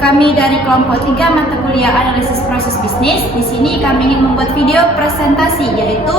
kami dari kelompok 3 mata kuliah analisis proses bisnis. Di sini kami ingin membuat video presentasi yaitu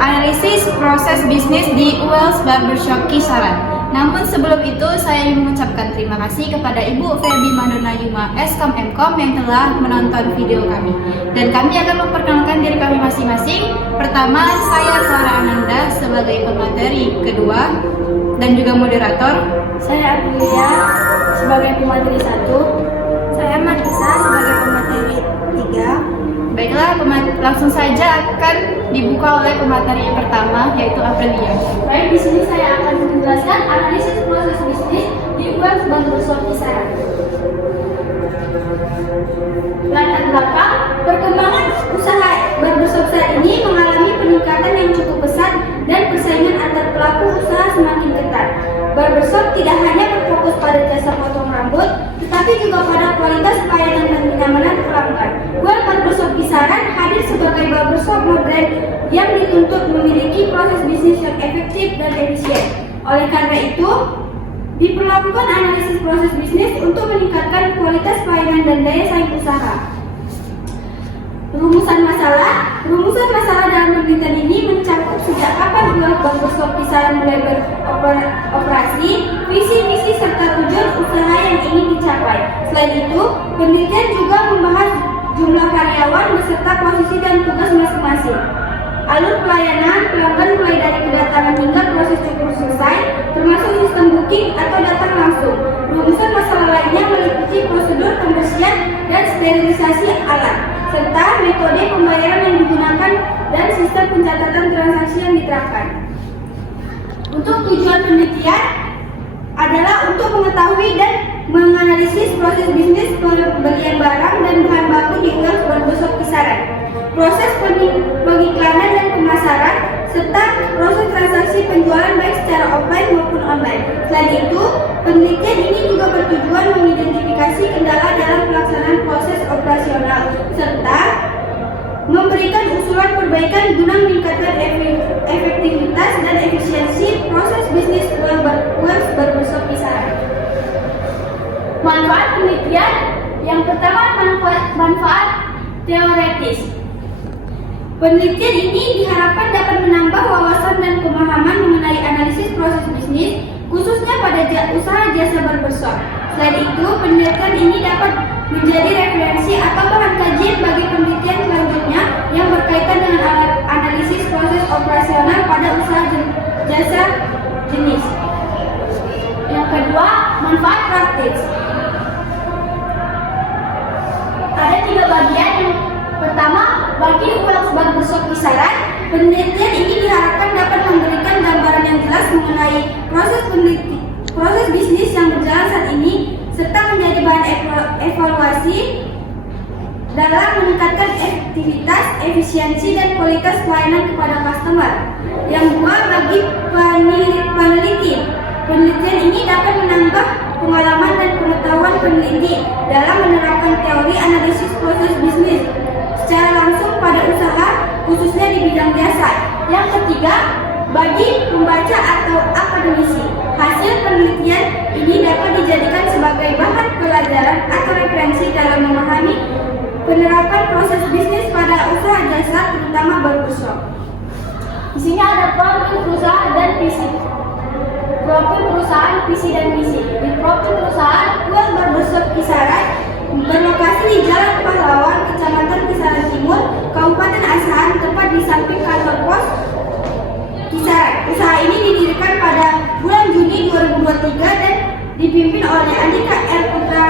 analisis proses bisnis di UELS Barbershop Kisaran. Namun sebelum itu saya ingin mengucapkan terima kasih kepada Ibu Febi Madonna Yuma Eskom Mkom yang telah menonton video kami. Dan kami akan memperkenalkan diri kami masing-masing. Pertama, saya Clara Ananda sebagai pemateri kedua dan juga moderator. Saya Aprilia sebagai pemateri 1. Saya Marisa sebagai pemateri 3. Baiklah, langsung saja akan dibuka oleh pemateri yang pertama yaitu Aprilia. Baik, di sini saya akan menjelaskan analisis proses bisnis di UELS Barbershop Kisaran. Latar belakang perkembangan usaha barbershop saat ini mengalami peningkatan yang cukup pesat dan persaingan antar pelaku usaha semakin ketat. Barbershop tidak hanya berfokus pada jasa potong rambut, tetapi juga pada kualitas pelayanan dan kenyamanan pelanggan. UELS Barbershop Kisaran hadir sebagai barbershop modern yang dituntut memiliki proses bisnis yang efektif dan efisien. Oleh karena itu, diperlakukan analisis proses bisnis untuk meningkatkan kualitas pelayanan dan daya saing usaha. Rumusan masalah dalam penelitian ini mencakup sejak kapan UELS Barbershop Kisaran mulai beroperasi, visi misi serta tujuan usaha yang ingin dicapai. Selain itu, penelitian juga membahas jumlah karyawan beserta posisi dan tugas masing-masing. Alur pelayanan pelanggan mulai dari kedatangan hingga proses cukur selesai, termasuk sistem booking atau datang langsung. Rumusan masalah lainnya meliputi prosedur pembersihan dan sterilisasi alat, serta metode pembayaran yang digunakan dan sistem pencatatan transaksi yang diterapkan. Untuk tujuan penelitian adalah untuk mengetahui dan menganalisis proses bisnis pembelian barang dan bahan baku di UELS Barbershop Kisaran, proses pengiklanan dan pemasaran, serta proses transaksi penjualan baik secara offline maupun online. Selain itu, penelitian ini juga bertujuan mengidentifikasi kendala dalam pelaksanaan proses operasional, serta memberikan usulan perbaikan guna meningkatkan efektivitas dan efisiensi proses bisnis UELS Barbershop Kisaran. Manfaat penelitian yang pertama, manfaat teoretis. Penelitian ini diharapkan dapat menambah wawasan dan pemahaman mengenai analisis proses bisnis, khususnya pada usaha jasa barbershop. Selain itu, penelitian ini dapat menjadi referensi atau bahan kajian bagi penelitian selanjutnya yang berkaitan dengan analisis proses operasional pada usaha jasa jenis. Yang kedua, manfaat praktis. Ada 3 bagian. Yang pertama, bagi UELS Barbershop Kisaran, penelitian ini diharapkan dapat memberikan gambaran yang jelas mengenai proses bisnis yang berjalan saat ini, serta menjadi bahan evaluasi dalam meningkatkan efektivitas, efisiensi, dan kualitas pelayanan kepada customer. Yang kedua, bagi peneliti, penelitian ini dapat menambah pengalaman dan pengetahuan peneliti dalam menerapkan teori analisis proses bisnis secara langsung pada usaha, khususnya di bidang jasa. Yang ketiga, bagi pembaca atau akademisi, hasil penelitian ini dapat dijadikan sebagai bahan pelajaran atau referensi dalam memahami penerapan proses bisnis pada usaha jasa, terutama barbershop. Di sini ada profil perusahaan dan visi. Profil perusahaan, visi dan misi. Di profil perusahaan, UELS Barbershop Kisaran berlokasi di Jalan Pahlawan, Kecamatan Kisaran Timur, Kabupaten Asahan, tepat di samping kantor pos Kisaran. Usaha ini didirikan pada bulan Juni 2023 dan dipimpin oleh Andika R. Putra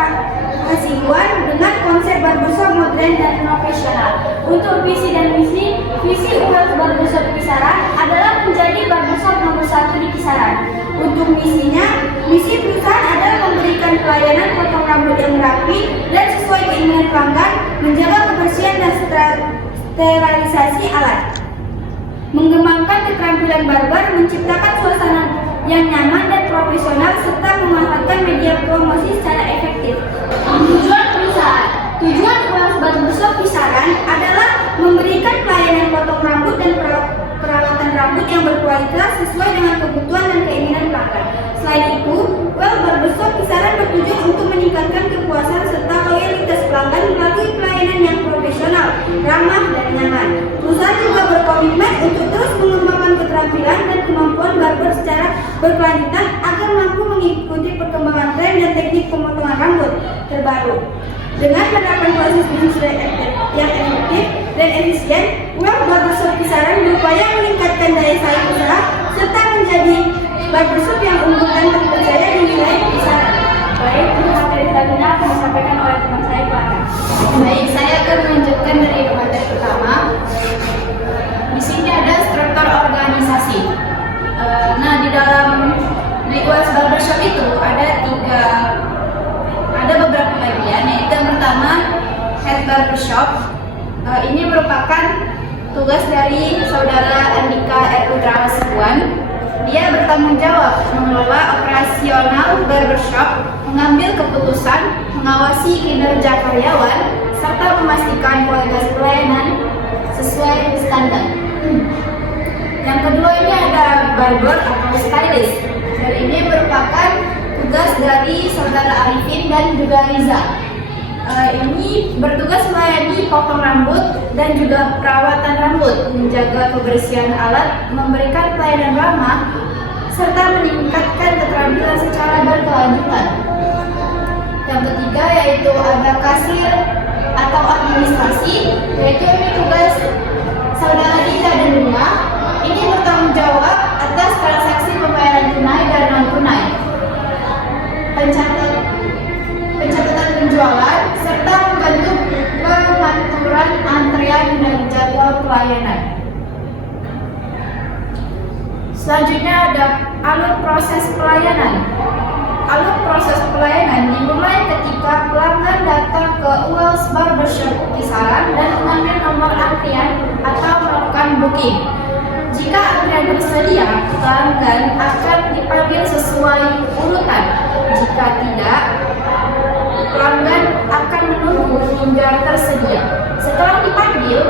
Hasibuan dengan konsep barbershop modern dan profesional. Untuk visi dan misi, visi UELS Barbershop Kisaran adalah menjadi barbershop nomor 1 di Kisaran. Untuk misinya, misi perusahaan adalah memberikan pelayanan potong rambut yang rapi dan sesuai keinginan pelanggan, menjaga kebersihan dan sterilisasi alat, mengembangkan keterampilan barber, menciptakan suasana yang nyaman dan profesional, serta memanfaatkan media promosi secara efektif. Tujuan perusahaan. Tujuan UELS Barbershop Kisaran adalah memberikan pelayanan potong rambut dan perawatan rambut yang berkualitas sesuai dengan kebutuhan dan keinginan pelanggan. Selain itu, UELS Barbershop Kisaran bertujuan untuk meningkatkan berkelanjutan agar mampu mengikuti perkembangan tren dan teknik pemotongan rambut terbaru. Dengan menerapkan proses bisnis yang efektif dan efisien, Well's Barbershop Kisaran berupaya meningkatkan daya saing usaha serta menjadi barbershop yang unggul dan terpercaya di wilayah Kisaran. Baik, untuk materi selanjutnya akan disampaikan oleh teman saya, Clara. Baik, saya akan melanjutkan dari materi pertama. Di sini ada struktur organisasi. Nah, di dalam Well's Barbershop itu ada beberapa bagian, yaitu yang pertama Head Barbershop. Ini merupakan tugas dari saudara Andika R. Putra Hasibuan. Dia bertanggung jawab mengelola operasional barbershop, mengambil keputusan, mengawasi kinerja karyawan, serta memastikan kualitas pelayanan sesuai standar. Yang kedua ini ada barber atau stylist. Dan ini merupakan tugas dari saudara Arifin dan juga Riza. Ini bertugas melayani potong rambut dan juga perawatan rambut, menjaga kebersihan alat, memberikan pelayanan ramah, serta meningkatkan keterampilan secara berkelanjutan. Yang ketiga yaitu ada kasir atau administrasi, yaitu ini tugas saudara Dita dan Luna. Ini bertanggung jawab atas transaksi pembayaran tunai dan non tunai, pencatatan penjualan, serta membantu pengaturan antrian dan jadwal pelayanan. Selanjutnya ada alur proses pelayanan. Alur proses pelayanan dimulai ketika pelanggan datang ke Well's Barbershop Kisaran dan mengambil nomor antrian atau melakukan booking. Jika antrian tersedia, pelanggan akan dipanggil sesuai urutan. Jika tidak, pelanggan akan menunggu hingga tersedia. Setelah dipanggil,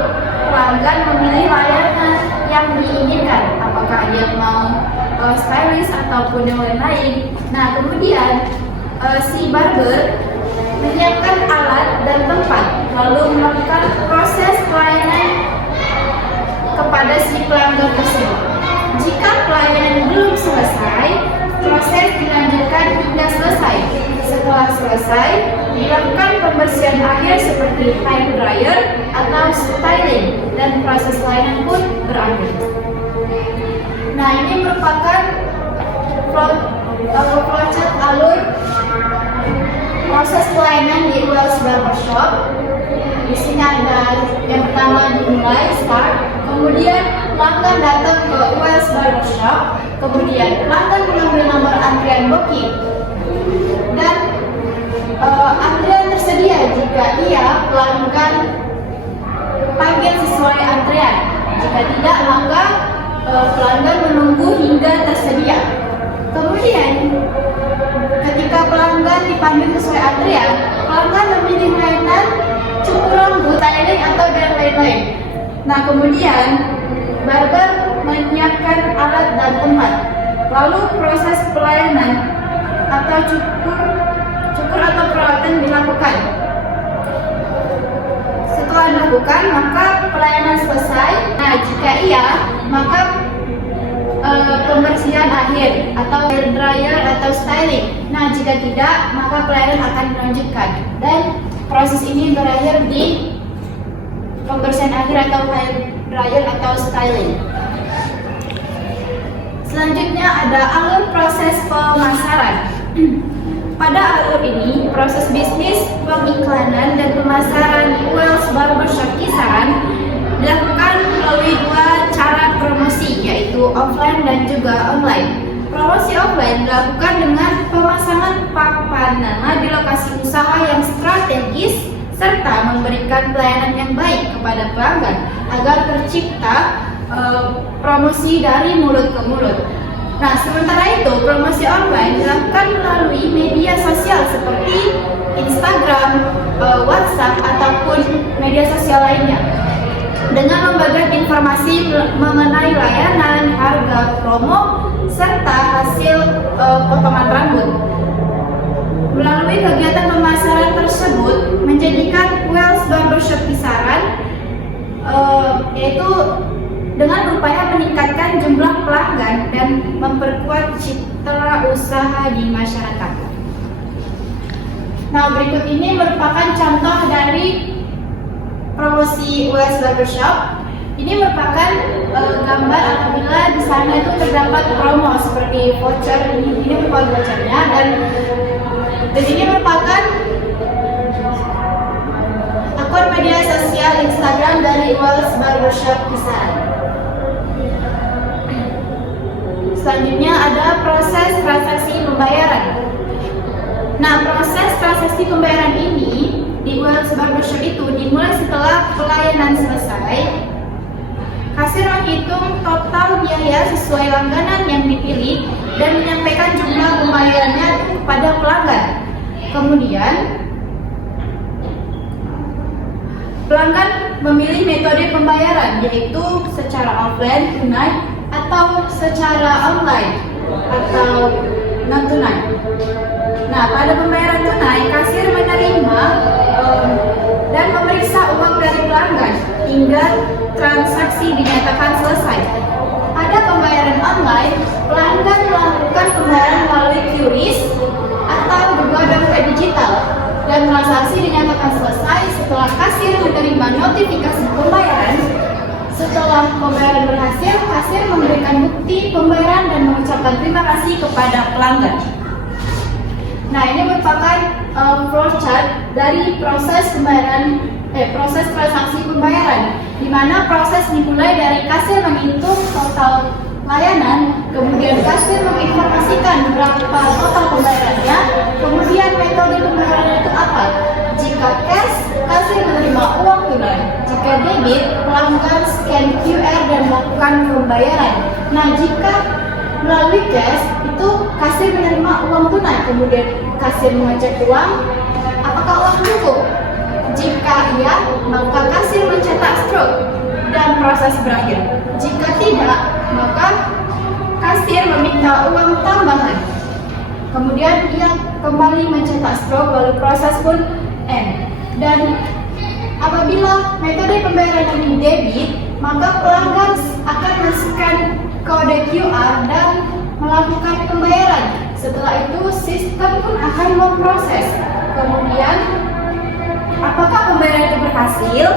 pelanggan memilih layanan yang diinginkan, apakah dia mau stylist ataupun yang lain. Nah, kemudian si barber menyiapkan alat dan tempat, lalu melakukan proses pelayanan kepada si pelanggan tersebut. Jika pelayanan belum selesai, proses dilanjutkan hingga selesai. Setelah selesai, dilakukan pembersihan akhir seperti hair dryer atau styling, dan proses layanan pun berakhir. Nah, ini merupakan flowchart alur proses pelayanan di Well's Barbershop. Di sini ada yang pertama dimulai start, kemudian pelanggan datang ke Well's Barbershop, kemudian pelanggan mengambil nomor antrian booking, dan antrian tersedia jika iya pelanggan panggil sesuai antrian. Jika tidak, maka pelanggan menunggu hingga tersedia. Kemudian ketika pelanggan dipanggil sesuai antrian, pelanggan memilih layanan cukur rambut, styling atau dan lain-lain. Nah, kemudian barber menyiapkan alat dan tempat, lalu proses pelayanan atau cukur atau perawatan dilakukan. Setelah dilakukan, maka pelayanan selesai. Nah, jika iya, maka pembersihan akhir atau hair dryer atau styling. Nah, jika tidak, maka pelayanan akan dilanjutkan, dan proses ini berakhir di pembersihan akhir atau hair dryer atau styling. Selanjutnya ada alur proses pemasaran. Pada alur ini, proses bisnis, pengiklanan, dan pemasaran Well's Barbershop Kisaran dilakukan melalui dua cara promosi, yaitu offline dan juga online. Promosi offline dilakukan dengan pemasangan papan nama di lokasi usaha yang strategis serta memberikan pelayanan yang baik kepada pelanggan agar tercipta promosi dari mulut ke mulut. Nah, sementara itu promosi online dilakukan melalui media sosial seperti Instagram, WhatsApp, ataupun media sosial lainnya, dengan membagikan informasi mengenai layanan, harga, promo, serta hasil potongan rambut. Melalui kegiatan pemasaran tersebut menjadikan Well's Barbershop Kisaran yaitu dengan berupaya meningkatkan jumlah pelanggan dan memperkuat citra usaha di masyarakat. Nah, berikut ini merupakan contoh dari promosi ULS Barbershop. Ini merupakan gambar apabila di sana itu terdapat promo seperti voucher. Ini merupakan vouchernya, dan ini merupakan akun media sosial Instagram dari ULS Barbershop Kisaran. Selanjutnya ada proses transaksi pembayaran. Nah, proses transaksi pembayaran ini di ULS Barbershop itu dimulai setelah pelayanan selesai. Kasir menghitung total biaya sesuai langganan yang dipilih dan menyampaikan jumlah pembayarannya kepada pelanggan. Kemudian, pelanggan memilih metode pembayaran, yaitu secara offline, tunai, atau secara online atau non tunai. Nah, pada pembayaran tunai, kasir menerima dan memeriksa uang dari pelanggan hingga transaksi dinyatakan selesai. Pada pembayaran online, pelanggan melakukan pembayaran melalui QRIS atau juga dompet digital, dan transaksi dinyatakan selesai setelah kasir menerima notifikasi pembayaran. Setelah pembayaran berhasil, kasir memberikan bukti pembayaran dan mengucapkan terima kasih kepada pelanggan. Nah, ini merupakan flowchart dari proses transaksi pembayaran, di mana proses dimulai dari kasir menghitung total layanan, kemudian kasir menginformasikan berapa total pembayarannya, kemudian metode pembayarannya itu apa. Jika cash, kasir menerima uang tunai. Jika debit, pelanggan scan QR dan melakukan pembayaran. Nah, jika melalui cash, itu kasir menerima uang tunai, kemudian kasir mengecek uang, apakah uang cukup? Jika iya, maka kasir mencetak stroke dan proses berakhir. Jika tidak, maka kasir meminta uang tambahan. Kemudian ia kembali mencetak stroke, lalu proses pun end. Dan apabila metode pembayaran ini debit, maka pelanggan akan men-scan kode QR dan melakukan pembayaran. Setelah itu sistem pun akan memproses. Kemudian apakah pembayaran itu berhasil?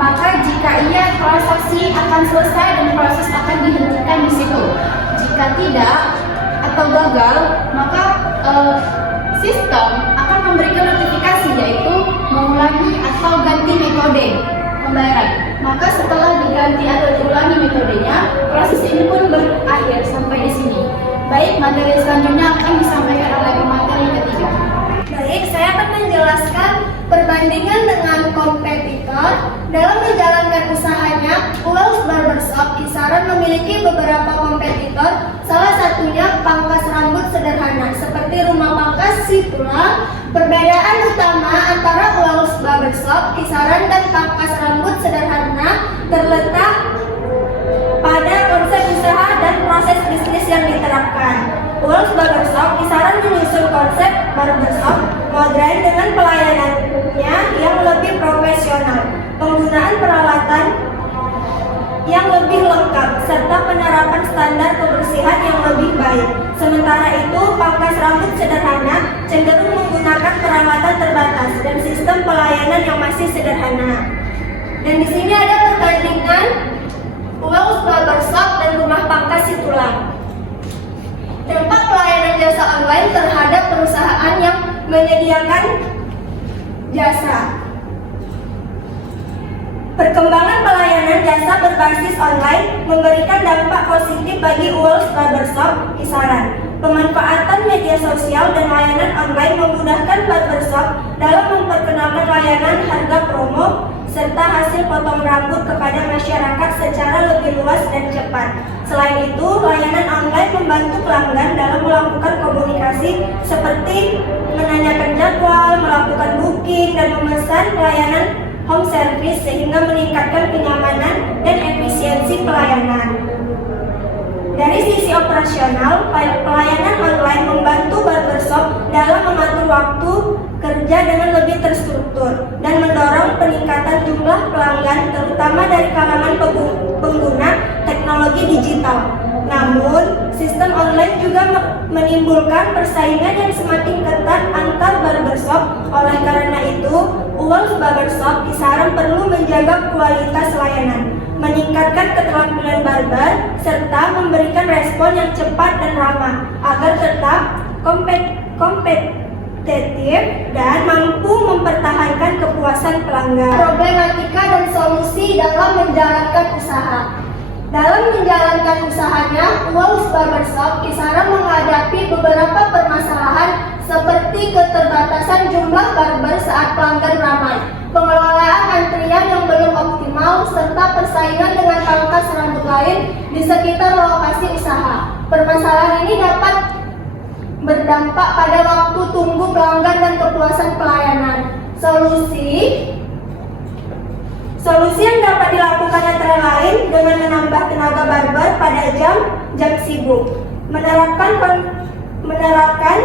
Maka jika iya, transaksi akan selesai dan proses akan dihentikan di situ. Jika tidak atau gagal, maka sistem akan memberikan notifikasi, yaitu mengulangi atau ganti metode pembayaran. Maka setelah diganti atau diulangi metodenya, proses ini pun berakhir sampai di sini. Baik, materi selanjutnya akan disampaikan oleh pemateri ketiga. Baik, saya akan menjelaskan perbandingan dengan kompetitor. Dalam menjalankan usahanya, ULS Barbershop Kisaran memiliki beberapa kompetitor. Salah satunya pangkas rambut sederhana, seperti rumah pangkas si tulang. Perbedaan utama antara ULS Barbershop Kisaran dan pangkas rambut sederhana terletak pada konsep usaha dan proses bisnis yang diterapkan. ULS Barbershop Kisaran menyusun konsep barbershop modern dengan pelayanannya yang lebih profesional, penggunaan peralatan yang lebih lengkap, serta penerapan standar kebersihan yang lebih baik. Sementara itu, pangkas rambut sederhana cenderung menggunakan peralatan terbatas dan sistem pelayanan yang masih sederhana. Dan di sini ada perbandingan ULS Barbershop dan rumah pangkas si tulang. Dampak pelayanan jasa online terhadap perusahaan yang menyediakan jasa. Perkembangan pelayanan jasa berbasis online memberikan dampak positif bagi ULS Barbershop Kisaran. Pemanfaatan media sosial dan layanan online memudahkan barbershop dalam memperkenalkan layanan harga promo serta hasil potong rambut kepada masyarakat secara lebih luas dan cepat. Selain itu, layanan online membantu pelanggan dalam melakukan komunikasi seperti menanyakan jadwal, melakukan booking, dan memesan layanan home service sehingga meningkatkan kenyamanan dan efisiensi pelayanan. Dari sisi operasional, pelayanan online membantu barbershop dalam mengatur waktu kerja dengan lebih terstruktur dan mendorong peningkatan jumlah pelanggan terutama dari kalangan pengguna teknologi digital. Namun, sistem online juga menimbulkan persaingan yang semakin ketat antar barbershop. Oleh karena itu, Uwals Barbershop Kisaran perlu menjaga kualitas layanan, meningkatkan keterampilan barber, serta memberikan respon yang cepat dan ramah agar tetap kompetitif dan mampu mempertahankan kepuasan pelanggan. Problematika dan solusi dalam menjalankan usaha. Dalam menjalankan usahanya, Uwals Barbershop Kisaran menghadapi beberapa permasalahan seperti keterbatasan jumlah barber saat pelanggan ramai, pengelolaan antrian yang belum optimal, serta persaingan dengan pangkas rambut lain di sekitar lokasi usaha. Permasalahan ini dapat berdampak pada waktu tunggu pelanggan dan kepuasan pelayanan. Solusi yang dapat dilakukan antara lain dengan menambah tenaga barber pada jam sibuk, menerapkan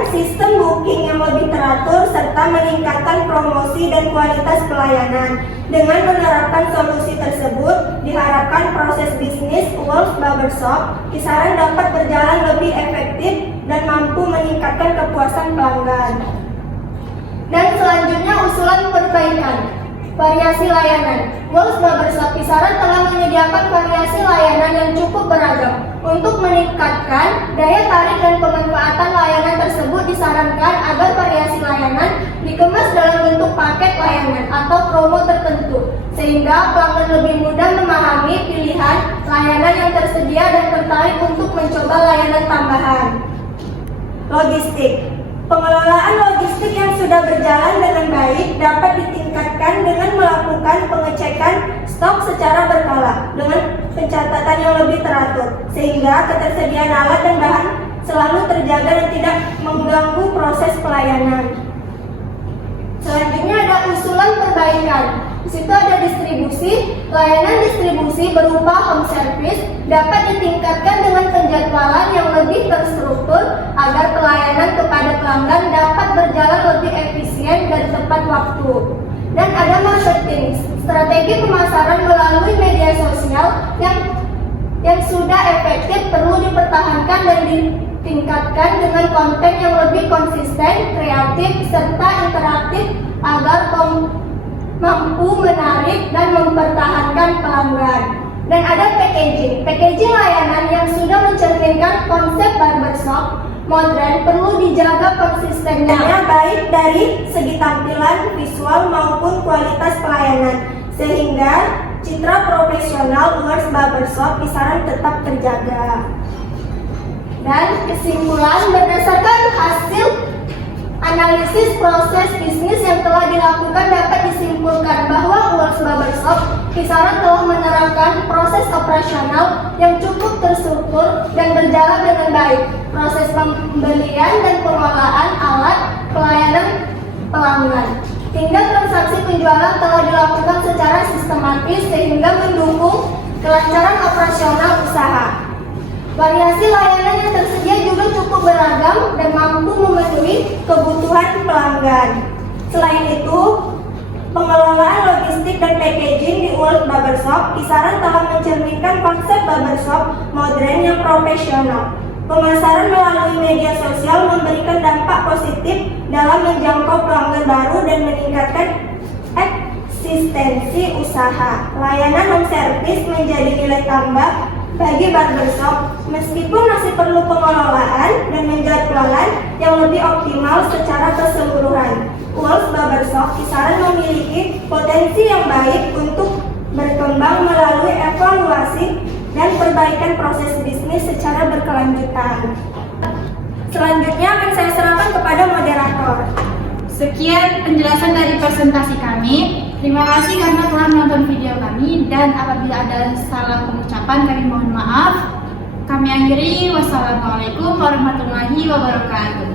sistem booking yang lebih teratur, serta meningkatkan promosi dan kualitas pelayanan. Dengan menerapkan solusi tersebut, diharapkan proses bisnis Uwals Barbershop Kisaran dapat berjalan lebih efektif dan mampu meningkatkan kepuasan pelanggan. Dan selanjutnya usulan perbaikan. Variasi layanan. Uwals Barbershop Kisaran telah menyediakan variasi layanan yang cukup beragam. Untuk meningkatkan daya tarik dan pemanfaatan layanan tersebut, disarankan agar variasi layanan dikemas dalam bentuk paket layanan atau promo tertentu, sehingga pelanggan lebih mudah memahami pilihan layanan yang tersedia dan tertarik untuk mencoba layanan tambahan. Logistik. Pengelolaan logistik yang sudah berjalan dengan baik dapat ditingkatkan dengan melakukan pengecekan stok secara berkala dengan pencatatan yang lebih teratur, sehingga ketersediaan alat dan bahan selalu terjaga dan tidak mengganggu proses pelayanan. Selanjutnya ada usulan perbaikan. Di situ ada distribusi. Layanan distribusi berupa home service dapat ditingkatkan dengan penjadwalan yang lebih terstruktur agar pelayanan kepada pelanggan dapat berjalan lebih efisien dan tepat waktu. Dan ada marketing, strategi pemasaran melalui media sosial yang sudah efektif perlu dipertahankan dan ditingkatkan dengan konten yang lebih konsisten, kreatif, serta interaktif agar mampu menarik dan mempertahankan pelanggan. Dan ada packaging layanan yang sudah mencerminkan konsep barbershop modern perlu dijaga konsistennya, baik dari segi tampilan, visual maupun kualitas pelayanan, sehingga citra profesional Uwals Barbershop Kisaran tetap terjaga. Dan kesimpulan, berdasarkan hasil analisis proses bisnis yang telah dilakukan dapat disimpulkan bahwa Uwals Barbershop Kisaran telah menerapkan proses operasional yang cukup terstruktur dan berjalan dengan baik. Proses pembelian dan pengelolaan alat pelayanan pelanggan hingga transaksi penjualan telah dilakukan secara sistematis sehingga mendukung kelancaran operasional usaha. Variasi layanan yang tersedia juga cukup beragam dan mampu memenuhi kebutuhan pelanggan. Selain itu, pengelolaan logistik dan packaging di Uwals Barbershop Kisaran telah mencerminkan konsep barbershop modern yang profesional. Pemasaran melalui media sosial memberikan dampak positif dalam menjangkau pelanggan baru dan meningkatkan eksistensi usaha. Layanan home service menjadi nilai tambah bagi barbershop, meskipun masih perlu pengelolaan dan penjadwalan yang lebih optimal secara keseluruhan. Uwals Barbershop Kisaran memiliki potensi yang baik untuk berkembang melalui evaluasi dan perbaikan proses bisnis secara berkelanjutan. Selanjutnya akan saya serahkan kepada moderator. Sekian penjelasan dari presentasi kami. Terima kasih karena telah menonton video kami, dan apabila ada salah pengucapan kami mohon maaf. Kami akhiri, wassalamualaikum warahmatullahi wabarakatuh.